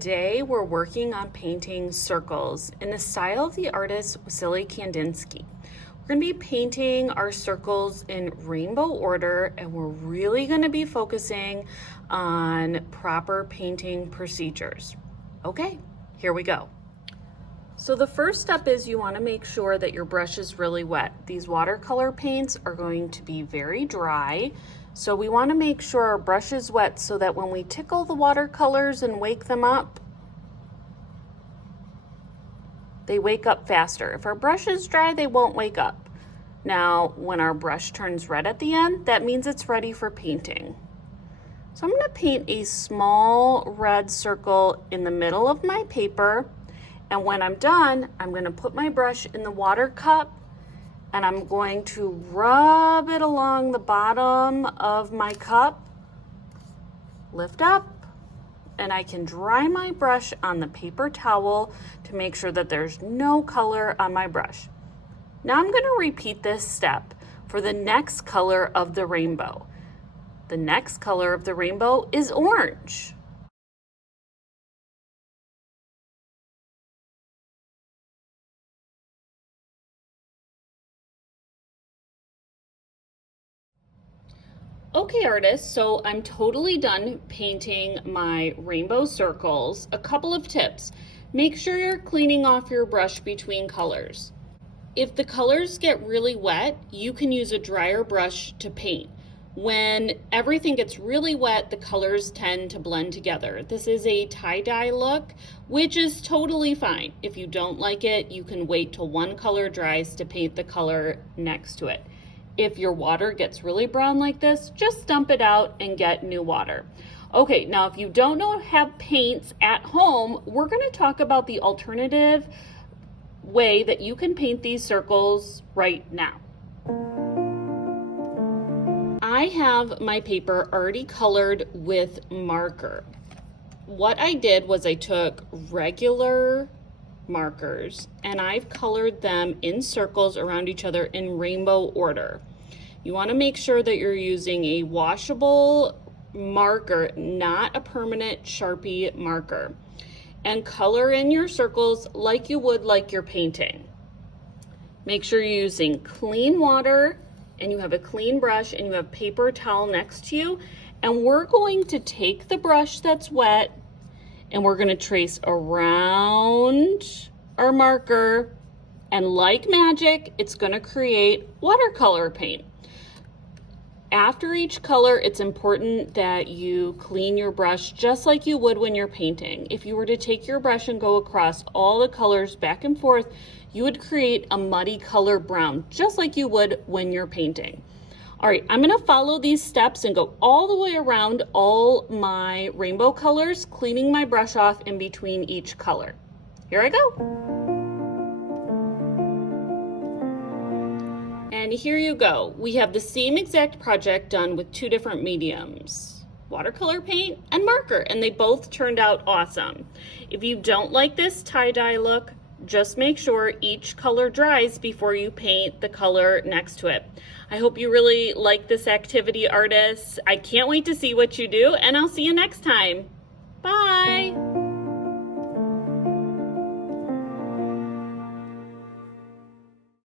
Today we're working on painting circles in the style of the artist Wassily Kandinsky. We're going to be painting our circles in rainbow order, and we're really going to be focusing on proper painting procedures. Okay, here we go. So the first step is you want to make sure that your brush is really wet. These watercolor paints are going to be very dry. So we want to make sure our brush is wet so that when we tickle the watercolors and wake them up, they wake up faster. If our brush is dry, they won't wake up. Now, when our brush turns red at the end, that means it's ready for painting. So I'm going to paint a small red circle in the middle of my paper. And when I'm done, I'm going to put my brush in the water cup and I'm going to rub it along the bottom of my cup, lift up, and I can dry my brush on the paper towel to make sure that there's no color on my brush. Now I'm going to repeat this step for the next color of the rainbow. The next color of the rainbow is orange. Okay, artists, so I'm totally done painting my rainbow circles. A couple of tips. Make sure you're cleaning off your brush between colors. If the colors get really wet, you can use a drier brush to paint. When everything gets really wet, the colors tend to blend together. This is a tie-dye look, which is totally fine. If you don't like it, you can wait till one color dries to paint the color next to it. If your water gets really brown like this, just dump it out and get new water. Okay, now if you don't have paints at home, we're going to talk about the alternative way that you can paint these circles right now. I have my paper already colored with marker. What I did was I took regular markers and I've colored them in circles around each other in rainbow order. You want to make sure that you're using a washable marker, not a permanent Sharpie marker, and color in your circles like you would like you're painting. Make sure you're using clean water and you have a clean brush and you have paper towel next to you, and we're going to take the brush that's wet and we're going to trace around our marker, and like magic, it's going to create watercolor paint. After each color, it's important that you clean your brush just like you would when you're painting. If you were to take your brush and go across all the colors back and forth, you would create a muddy color brown, just like you would when you're painting. All right, I'm gonna follow these steps and go all the way around all my rainbow colors, cleaning my brush off in between each color. Here I go. And here you go. We have the same exact project done with two different mediums, watercolor paint and marker, and they both turned out awesome. If you don't like this tie-dye look, just make sure each color dries before you paint the color next to it. I hope you really like this activity, artists. I can't wait to see what you do, and I'll see you next time. Bye.